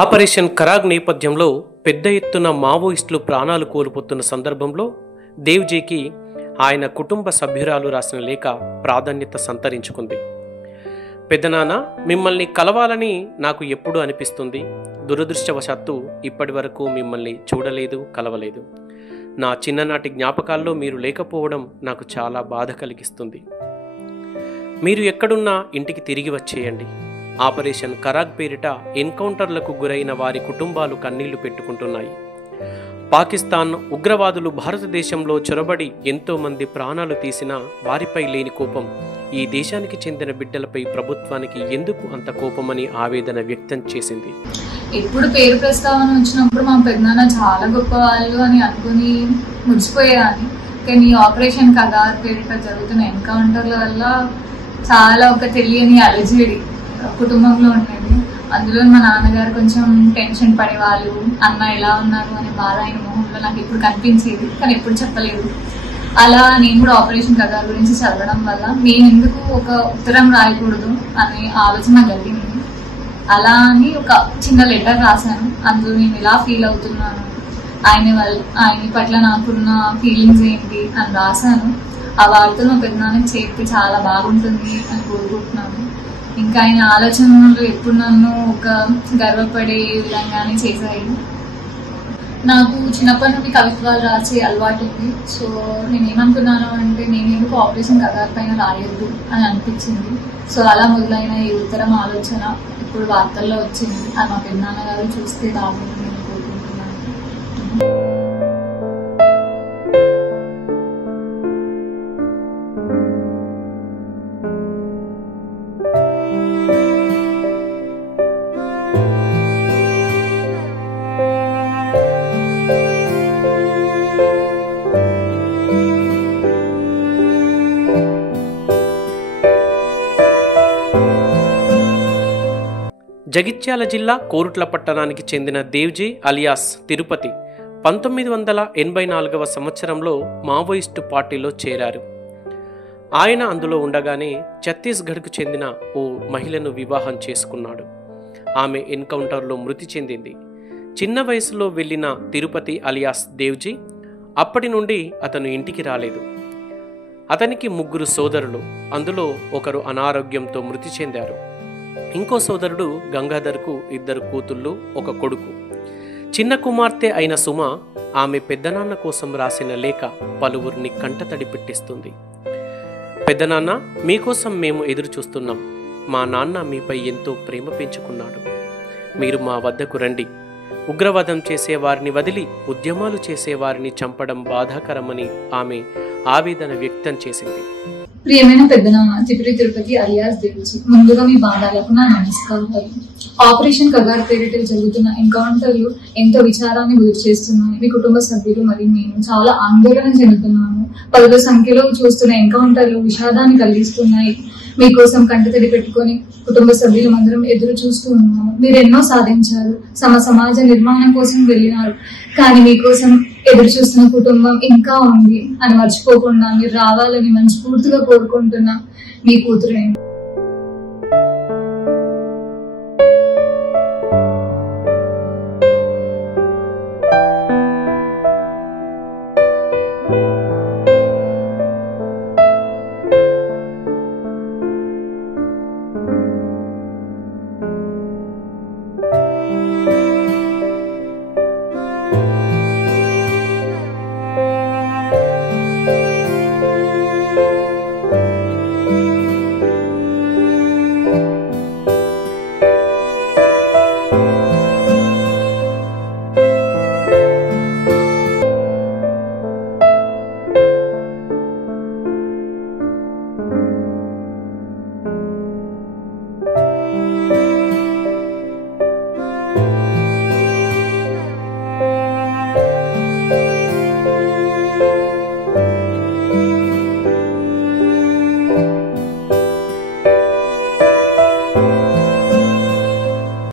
Operation కరాగ్ నేపథ్యంలో పెద్ద ఎత్తున మావోయిస్టులు ప్రాణాలు కోల్పోతున్న సందర్భంలో దేవ్జీకి ఆయన కుటుంబ సభ్యురాలు రాసిన లేఖ ప్రాధాన్యత సంతరించుకుంది. పెద్దనాన్న, మిమ్మల్ని కలవాలని నాకు ఎప్పుడూ అనిపిస్తుంది. దురదృష్టవశాత్తు ఇప్పటి వరకు మిమ్మల్ని చూడలేదు, కలవలేదు. నా చిన్ననాటి జ్ఞాపకాల్లో మీరు లేకపోవడం నాకు చాలా బాధ కలిగిస్తుంది. మీరు ఎక్కడున్నా ఇంటికి తిరిగి వచ్చేయండి. ఆపరేషన్ కరాగ్ పేరిట ఎన్కౌంటర్లకు గురైన వారి కుటుంబాలు కన్నీళ్లు పెట్టుకుంటున్నాయి. పాకిస్తాన్ ఉగ్రవాదులు భారతదేశంలో చొరబడి ఎంతో మంది ప్రాణాలు తీసినా వారిపై లేని కోపం ఈ దేశానికి చెందిన బిడ్డలపై ప్రభుత్వానికి ఎందుకు అంత కోపమని ఆవేదన వ్యక్తం చేసింది. ఎప్పుడు పేరు ప్రస్తావన వచ్చినప్పుడు మా పెద్దనాన్న చాలా గొప్ప వాళ్ళు అని అనుకుని మురిసిపోయేదాన్ని. కానీ ఆపరేషన్ కగార్ పేరిట జరుగుతున్న ఎన్కౌంటర్ల వల్ల చాలా ఒక తెలియని అలజడి కుటుంబంలో ఉండేది. అందులో మా నాన్నగారు కొంచెం టెన్షన్ పడేవాళ్ళు. అన్న ఎలా ఉన్నారు అనే బాధ ఆయన మొహంలో నాకు ఇప్పుడు కనిపించేది, కానీ ఎప్పుడు చెప్పలేదు. అలా నేను కూడా ఆపరేషన్ కగార్ గురించి చదవడం వల్ల నేను ఎందుకు ఒక ఉత్తరం రాయకూడదు అనే ఆలోచన కలిగింది. అలా అని ఒక చిన్న లెటర్ రాశాను. అందులో నేను ఎలా ఫీల్ అవుతున్నాను, ఆయన పట్ల నాకున్న ఫీలింగ్స్ ఏంటి అని రాశాను. ఆ వార్తలు మా పెద్దనాన్నకి చేస్తే చాలా బాగుంటుంది అని కోరుకుంటున్నాను. ఇంకా ఆయన ఆలోచనలు ఎప్పుడు నన్ను ఒక గర్వపడే విధంగానే చేశాయి. నాకు చిన్నప్పటి నుండి కవిత్వాలు రాసే అలవాటు ఉంది. సో నేను ఏమనుకున్నాను అంటే నేను ఎందుకు ఆపరేషన్ కగార్ పైన రాయొద్దు అని అనిపించింది. సో అలా మొదలైన ఈ ఉత్తరం ఆలోచన ఇప్పుడు వార్తల్లో వచ్చింది. అది మా పెద్దనాన్న గారు చూస్తే బాగుంటుంది అని కోరుకుంటున్నాను. జగిత్యాల జిల్లా కోరుట్ల పట్టణానికి చెందిన దేవ్జీ అలియాస్ తిరుపతి 1984వ సంవత్సరంలో మావోయిస్టు పార్టీలో చేరారు. ఆయన అందులో ఉండగానే ఛత్తీస్గఢ్కు చెందిన ఓ మహిళను వివాహం చేసుకున్నాడు. ఆమె ఎన్కౌంటర్లో మృతి చెందింది. చిన్న వయసులో వెళ్లిన తిరుపతి అలియాస్ దేవ్జీ అప్పటి నుండి అతను ఇంటికి రాలేదు. అతనికి 3 సోదరులు, అందులో ఒకరు అనారోగ్యంతో మృతి చెందారు. ఇంకో సోదరుడు గంగాధర్కు 2 కూతుళ్ళు, 1 కొడుకు. చిన్న కుమార్తె అయిన సుమ ఆమె పెద్దనాన్న కోసం రాసిన లేఖ పలువురిని కంటతడి పెట్టిస్తుంది. పెద్దనాన్న, మీకోసం మేము ఎదురు చూస్తున్నాం. మా నాన్న మీపై ఎంతో ప్రేమ పెంచుకున్నాడు. మీరు మా వద్దకు రండి. ఉగ్రవాదం చేసేవారిని వదిలి ఉద్యమాలు చేసేవారిని చంపడం బాధాకరమని ఆమె ఆవేదన వ్యక్తం చేసింది. ప్రియమైన పెద్దనాన్న తిరుపతి అలియాస్ దేవ్జీ, ముందుగా మీ బాధాలకు నా నమస్కారాలు. ఆపరేషన్ కగార్ పేరిట జరుగుతున్న ఎన్కౌంటర్లు ఎంతో విచారాన్ని గురి చేస్తున్నాయి. మీ కుటుంబ సభ్యులు మరియు నేను చాలా ఆందోళన చెందుతున్నాము. 10ల సంఖ్యలో చూస్తున్న ఎన్కౌంటర్లు విషాదాన్ని కలిగిస్తున్నాయి. మీకోసం కంటతడి పెట్టుకొని కుటుంబ సభ్యులు అందరం ఎదురు చూస్తూ ఉన్నాము. మీరు ఎన్నో సాధించారు, సమాజ నిర్మాణం కోసం వెళ్ళినారు. కానీ మీకోసం ఎదురు చూస్తున్న కుటుంబం ఇంకా ఉంది అని మర్చిపోకుండా మీరు రావాలని మనస్ఫూర్తిగా కోరుకుంటున్నా. మీ కూతురే.